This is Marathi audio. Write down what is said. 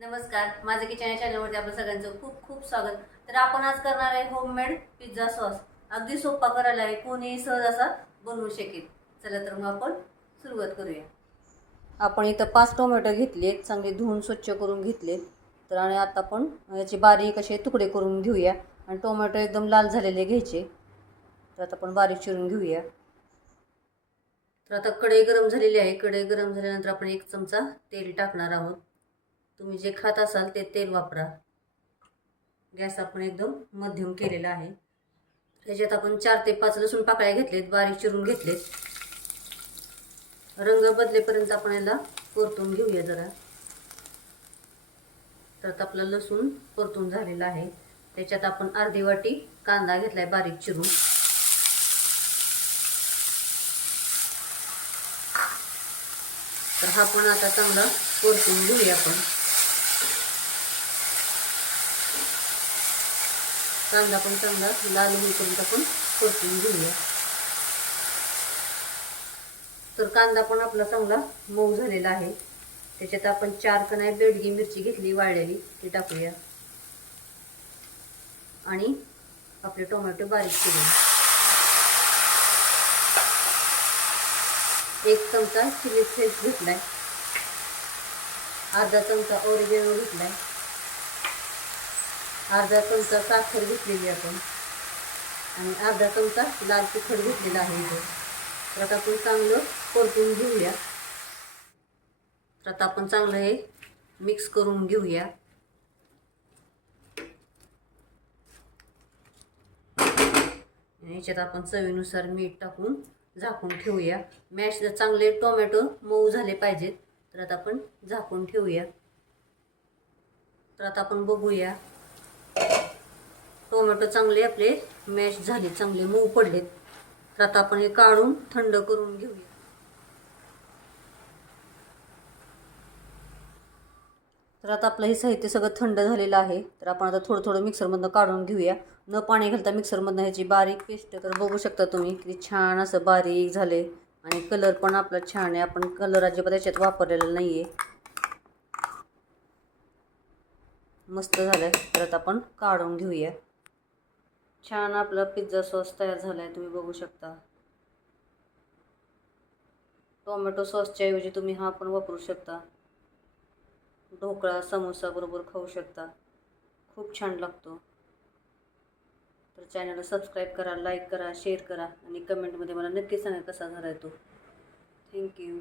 नमस्कार माझं किचन या चॅनलवरती आपलं सगळ्यांचं खूप खूप स्वागत. तर आपण आज करणार आहे होममेड पिझ्झा सॉस अगदी सोपा करायला आहे कोणीही सहज असा बनवू शकेल. चला तर मग आपण सुरुवात करूया. आपण इथं पाच टोमॅटो घेतलेत चांगले धुवून स्वच्छ करून घेतलेत. तर आणि आता आपण याचे बारीक असे तुकडे करून घेऊया. आणि टोमॅटो एकदम लाल झालेले घ्यायचे. तर आता आपण बारीक चिरून घेऊया. तर आता कढई गरम झालेली आहे. कढई गरम झाल्यानंतर आपण एक चमचा तेल टाकणार आहोत. तुम्ही जे खात असाल ते तेल वापरा. गॅस आपण एकदम मध्यम केलेला आहे. त्याच्यात आपण चार ते पाच लसूण पाकळ्या घेतलेत बारीक चिरून घेतलेत. रंग बदलेपर्यंत आपण याला परतून घेऊया जरा. तर आपलं आपला लसूण परतून झालेला आहे. त्याच्यात आपण अर्धी वाटी कांदा घेतलाय बारीक चिरून. तर हा पण आता चांगला परतून घेऊया आपण. कांदा पण चांगला लाल होईपर्यंत आपण परतून घेऊया. तर कांदा पण आपला चांगला मऊ झालेला आहे. त्याच्यात आपण चार कणाय बेडगी मिरची घेतली वाळलेली ती टाकूया. आणि आपले टोमॅटो बारीक केले. एक चमचा चिली फ्लेक्स घेतलाय. अर्धा चमचा ओरिगेनो घेतलाय. अर्धा चमचा साखर घेतलेली आपण. आणि अर्धा चमचा लाल तिखट घेतलेला आहे इथे. तर आता आपण चांगलं परतून घेऊया. तर आता आपण चांगलं हे मिक्स करून घेऊया. याच्यात आपण चवीनुसार मीठ टाकून झाकून ठेवूया. मॅश चांगले टोमॅटो मऊ झाले पाहिजेत. तर आता आपण झाकून ठेवूया. तर आता आपण बघूया. टोमॅटो चांगले आपले मॅश झाले चांगले मऊ पडलेत. तर आता आपण हे काढून थंड करून घेऊया. तर आता आपलं हे साहित्य सगळं थंड झालेलं आहे. तर आपण आता थोडं थोडं मिक्सरमधनं काढून घेऊया. न पाणी घालता मिक्सरमधनं ह्याची बारीक पेस्ट तर बघू शकता तुम्ही किती छान असं बारीक झाले. आणि कलर पण आपला छान आहे. आपण कलर अजिबात याच्यात वापरलेला नाही आहे मस्त झालं तर आता आपण काढून घेऊया. छान आपला पिझ्झा सॉस तयार झाला आहे तुम्ही बघू शकता. टोमॅटो सॉसच्या ऐवजी तुम्ही हा पण वापरू शकता. ढोकळा समोसा बरोबर खाऊ शकता. खूप छान लागतो. तर चॅनलला सबस्क्राईब करा लाईक करा शेअर करा आणि कमेंटमध्ये मला नक्की सांगा कसा झाला आहे तो थँक्यू